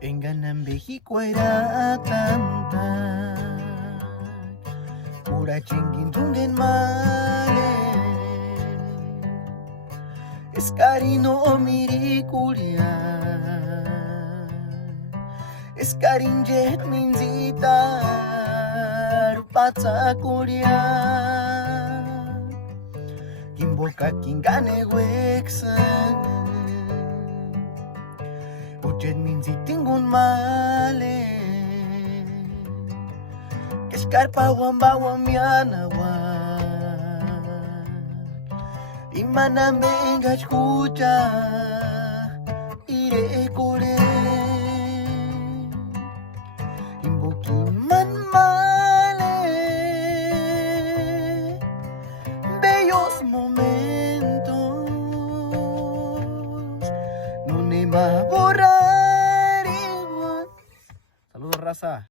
En México era tanta pura chinguindungen male escarino mirikulia escarinjet minzita rupatsa kulia kimboka kingane weksan ujet minzitingun male escarpa wamba wamianawa imana menga escucha ire kule imbukiman male bellos momentos no me va a borrar igual. Saludos, raza.